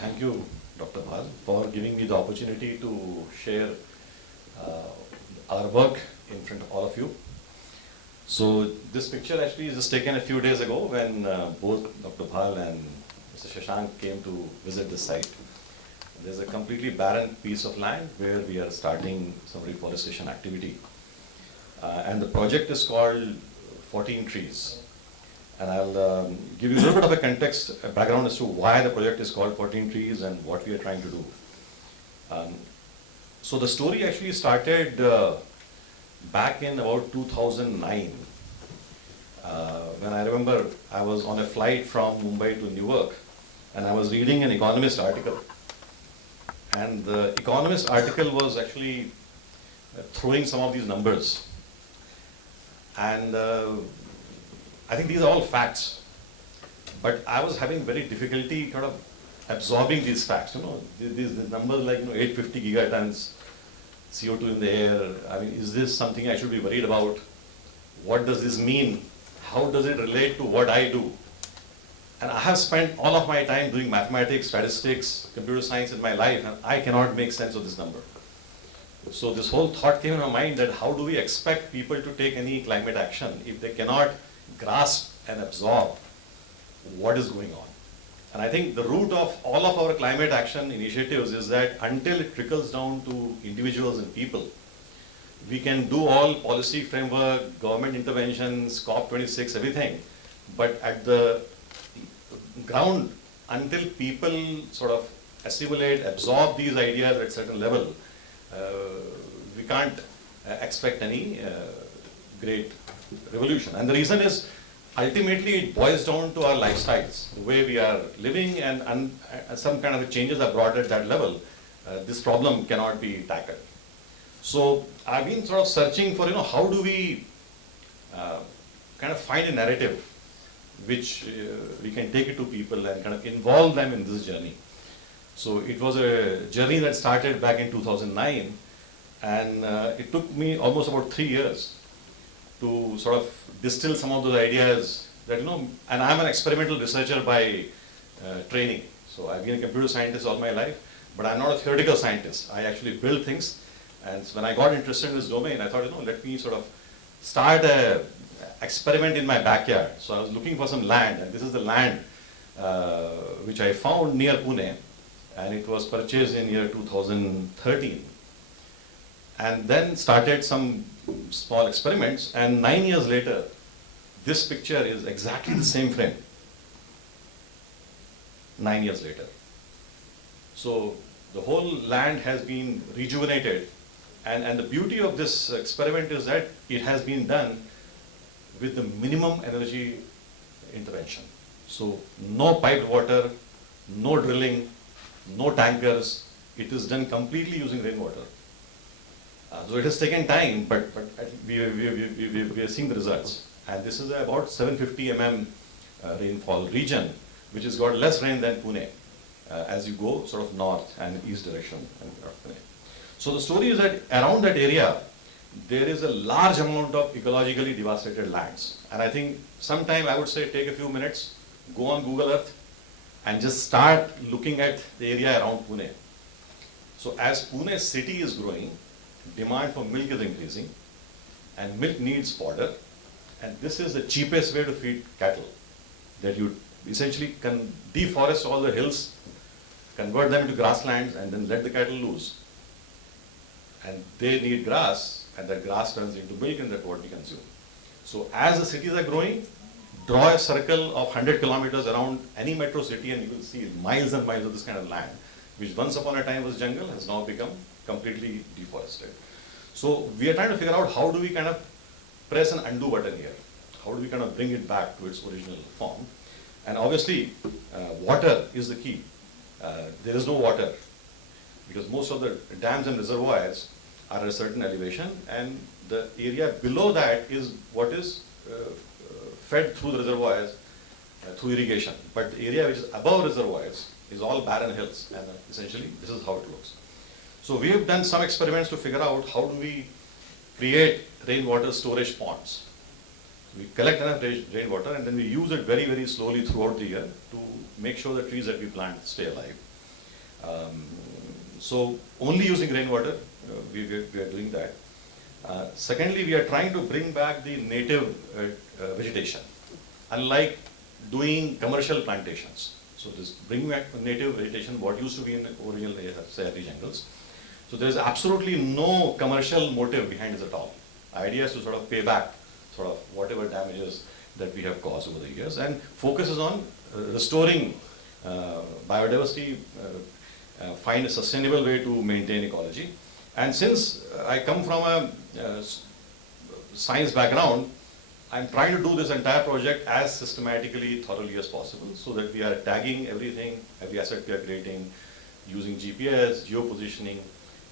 Thank you, Dr. Bhal, for giving me the opportunity to share our work in front of all of you. So this picture actually is just taken a few days ago when both Dr. Bhal and Mr. Shashank came to visit this site. There's a completely barren piece of land where we are starting some reforestation activity. And the project is called 14 Trees. And I'll give you a little bit of a context, a background as to why the project is called 14 Trees and what we are trying to do. So the story actually started back in about 2009. When I remember I was on a flight from Mumbai to Newark and I was reading an Economist article. And the Economist article was actually throwing some of these numbers. And I think these are all facts, but I was having very difficulty kind of absorbing these facts. You know, these numbers like 850 gigatons CO2 in the air. I mean, is this something I should be worried about? What does this mean? How does it relate to what I do? And I have spent all of my time doing mathematics, statistics, computer science in my life, and I cannot make sense of this number. So this whole thought came in my mind that how do we expect people to take any climate action if they cannot grasp and absorb what is going on. And I think the root of all of our climate action initiatives is that until it trickles down to individuals and people, we can do all policy framework, government interventions, COP26, everything, but at the ground, until people sort of assimilate, absorb these ideas at a certain level, we can't expect any great revolution. And the reason is, ultimately it boils down to our lifestyles, the way we are living, and some kind of changes are brought at that level. This problem cannot be tackled. So I've been sort of searching for, how do we kind of find a narrative which we can take it to people and kind of involve them in this journey. So it was a journey that started back in 2009, and it took me almost about 3 years to sort of distill some of those ideas that, and I'm an experimental researcher by training. So I've been a computer scientist all my life, but I'm not a theoretical scientist. I actually build things. And so when I got interested in this domain, I thought, let me sort of start a experiment in my backyard. So I was looking for some land, and this is the land which I found near Pune, and it was purchased in year 2013. And then started some small experiments, and 9 years later, this picture is exactly the same frame. 9 years later. So the whole land has been rejuvenated, and the beauty of this experiment is that it has been done with the minimum energy intervention. So no piped water, no drilling, no tankers. It is done completely using rainwater. So it has taken time, but we are seeing the results. And this is about 750 mm rainfall region, which has got less rain than Pune as you go sort of north and east direction of Pune. So the story is that around that area, there is a large amount of ecologically devastated lands. And I think sometime I would say take a few minutes, go on Google Earth, and just start looking at the area around Pune. So as Pune city is growing, demand for milk is increasing, and milk needs fodder, and this is the cheapest way to feed cattle, that you essentially can deforest all the hills, convert them into grasslands, and then let the cattle loose. And they need grass, and that grass turns into milk, and that's what we consume. So as the cities are growing, draw a circle of 100 kilometers around any metro city, and you will see miles and miles of this kind of land, which once upon a time was jungle, has now become completely deforested. So we are trying to figure out how do we kind of press an undo button here. How do we kind of bring it back to its original form? And obviously, water is the key. There is no water because most of the dams and reservoirs are at a certain elevation, and the area below that is what is fed through the reservoirs through irrigation. But the area which is above reservoirs is all barren hills, and essentially this is how it looks. So we have done some experiments to figure out how do we create rainwater storage ponds. We collect enough rainwater, and then we use it very, very slowly throughout the year to make sure the trees that we plant stay alive. So only using rainwater, we are doing that. Secondly, we are trying to bring back the native vegetation, unlike doing commercial plantations. So this bring back native vegetation, what used to be in original, say, early jungles. So there is absolutely no commercial motive behind this at all. Idea is to sort of pay back sort of whatever damages that we have caused over the years, and focuses on restoring biodiversity, find a sustainable way to maintain ecology. And since I come from a science background, I'm trying to do this entire project as systematically, thoroughly as possible, so that we are tagging everything, every asset we are creating, using GPS, geo-positioning,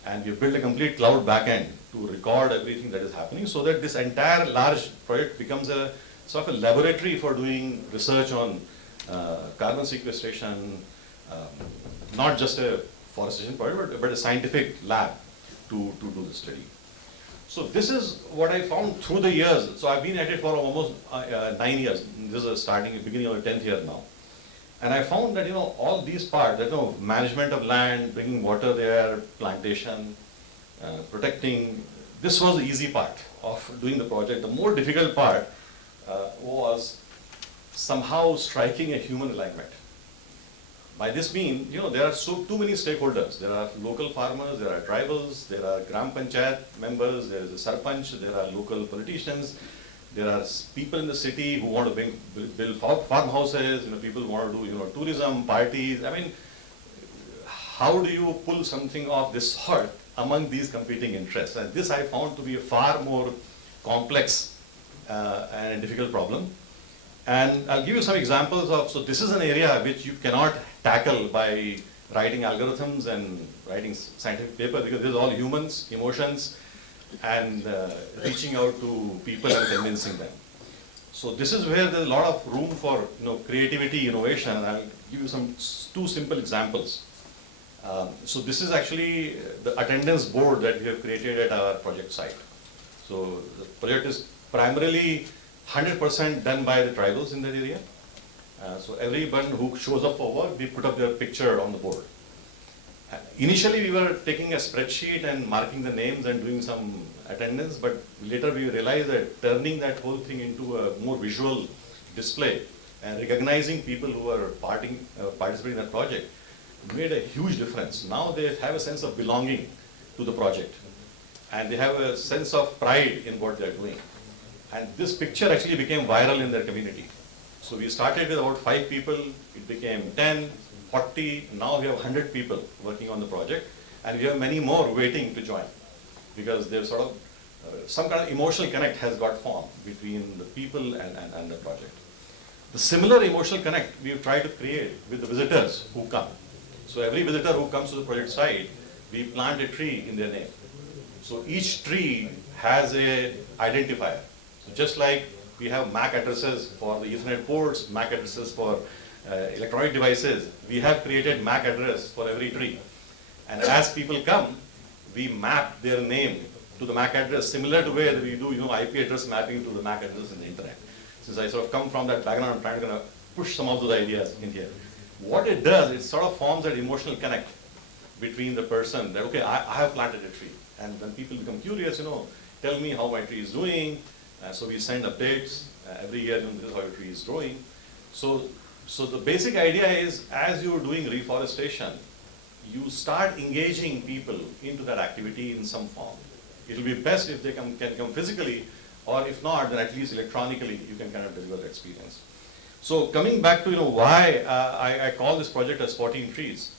and we built a complete cloud backend to record everything that is happening, so that this entire large project becomes a sort of a laboratory for doing research on carbon sequestration, not just a forestation project, but a scientific lab to do the study. So this is what I found through the years. So I've been at it for almost 9 years. This is beginning of the 10th year now. And I found that, all these parts, management of land, bringing water there, plantation, protecting, this was the easy part of doing the project. The more difficult part was somehow striking a human alignment. By this mean, there are too many stakeholders. There are local farmers, there are tribals, there are Gram Panchayat members, there is a Sarpanch, there are local politicians, there are people in the city who want to build farmhouses, people who want to do, tourism, parties. I mean, how do you pull something of this sort among these competing interests? And this I found to be a far more complex and difficult problem. And I'll give you some examples of, so this is an area which you cannot tackle by writing algorithms and writing scientific paper, because this is all humans, emotions, and reaching out to people and convincing them. So this is where there's a lot of room for creativity, innovation. And I'll give you two simple examples. So this is actually the attendance board that we have created at our project site. So the project is primarily 100% done by the tribals in that area. So everyone who shows up for work, we put up their picture on the board. Initially, we were taking a spreadsheet and marking the names and doing some attendance, but later we realized that turning that whole thing into a more visual display and recognizing people who are participating in that project made a huge difference. Now they have a sense of belonging to the project, and they have a sense of pride in what they're doing. And this picture actually became viral in their community. So we started with about 5 people, it became 10, 40, now we have 100 people working on the project, and we have many more waiting to join, because there's sort of some kind of emotional connect has got formed between the people and the project. The similar emotional connect we have tried to create with the visitors who come. So every visitor who comes to the project site, we plant a tree in their name. So each tree has a identifier. So just like we have MAC addresses for the Ethernet ports, MAC addresses for electronic devices, we have created MAC address for every tree. And as people come, we map their name to the MAC address, similar to where we do IP address mapping to the MAC address in the internet. Since I sort of come from that background, I'm trying to push some of those ideas in here. What it does, it sort of forms that emotional connect between the person that, okay, I have planted a tree. And when people become curious, tell me how my tree is doing. So we send updates every year, this is how your tree is growing. So the basic idea is, as you're doing reforestation, you start engaging people into that activity in some form. It will be best if they can come physically, or if not, then at least electronically, you can kind of deliver the experience. So coming back to why I call this project as 14 trees.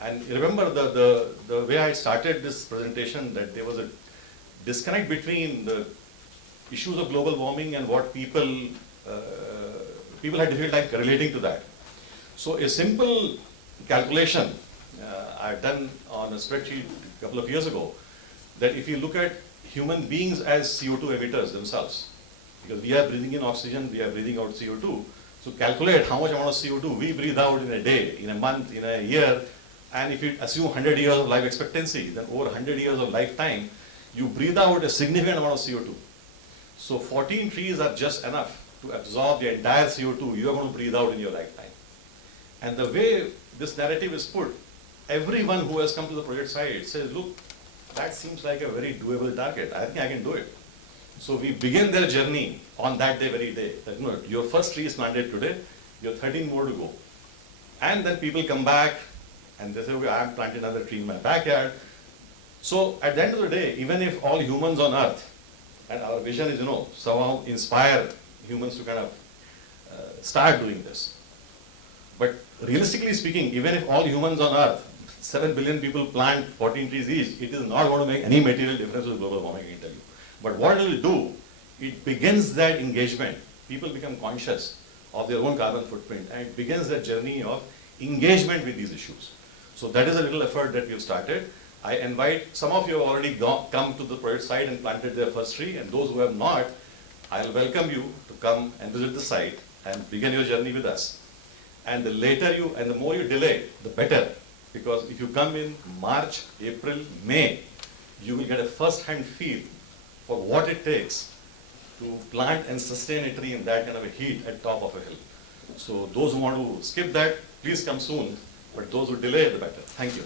And remember the way I started this presentation, that there was a disconnect between the issues of global warming and what people had difficult time relating to that. So a simple calculation I've done on a spreadsheet a couple of years ago, that if you look at human beings as CO2 emitters themselves, because we are breathing in oxygen, we are breathing out CO2. So calculate how much amount of CO2 we breathe out in a day, in a month, in a year, and if you assume 100 years of life expectancy, then over 100 years of lifetime, you breathe out a significant amount of CO2. So 14 trees are just enough to absorb the entire CO2 you are going to breathe out in your lifetime. And the way this narrative is put, everyone who has come to the project site says, look, that seems like a very doable target. I think I can do it. So we begin their journey on that very day. That, you know, your first tree is planted today, you have 13 more to go. And then people come back and they say, okay, I have planted another tree in my backyard. So at the end of the day, even if all humans on earth, and our vision is, you know, somehow inspire humans to kind of start doing this. But realistically speaking, even if all humans on earth, 7 billion people plant 14 trees each, it is not going to make any material difference with global warming, I can tell you. But what it will do, it begins that engagement. People become conscious of their own carbon footprint, and it begins that journey of engagement with these issues. So that is a little effort that we have started. I invite, some of you have already come to the project site and planted their first tree, and those who have not, I'll welcome you to come and visit the site and begin your journey with us. And the later you, and the more you delay, the better. Because if you come in March, April, May, you will get a first-hand feel for what it takes to plant and sustain a tree in that kind of a heat at top of a hill. So those who want to skip that, please come soon. But those who delay, the better. Thank you.